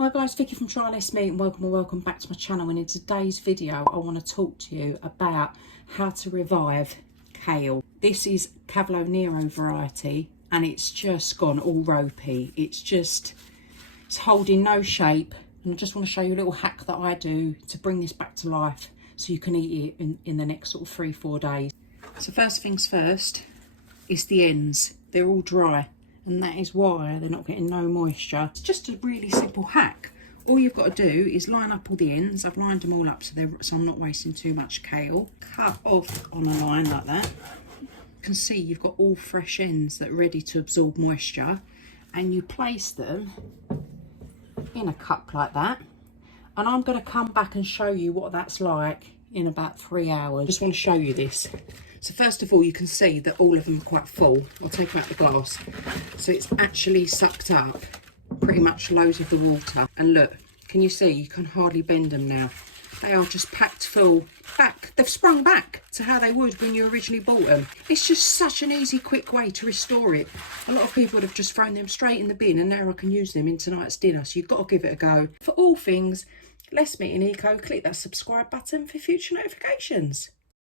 Hi guys, Vicky from Try Less Meat and welcome back to my channel. And in today's video I want to talk to you about how to revive kale. This is Cavolo Nero variety and it's just gone all ropey. It's holding no shape, and I just want to show you a little hack that I do to bring this back to life so you can eat it in the next sort of 3-4 days. So first things first is the ends. They're all dry, and that is why they're not getting no moisture. It's just a really simple hack. All you've got to do is line up all the ends. I've lined them all up so I'm not wasting too much kale. Cut off on a line like that. You can see you've got all fresh ends that are ready to absorb moisture, and you place them in a cup like that. And I'm going to come back and show you what that's like in about 3 hours. Just want to show you this. So first of all, you can see that all of them are quite full. I'll take out the glass. So it's actually sucked up pretty much loads of the water. And look, can you see? You can hardly bend them now. They are just packed full. They've sprung back to how they would when you originally bought them. It's just such an easy, quick way to restore it. A lot of people would have just thrown them straight in the bin, and now I can use them in tonight's dinner. So you've got to give it a go. For all things Less Meat and Eco, click that subscribe button for future notifications.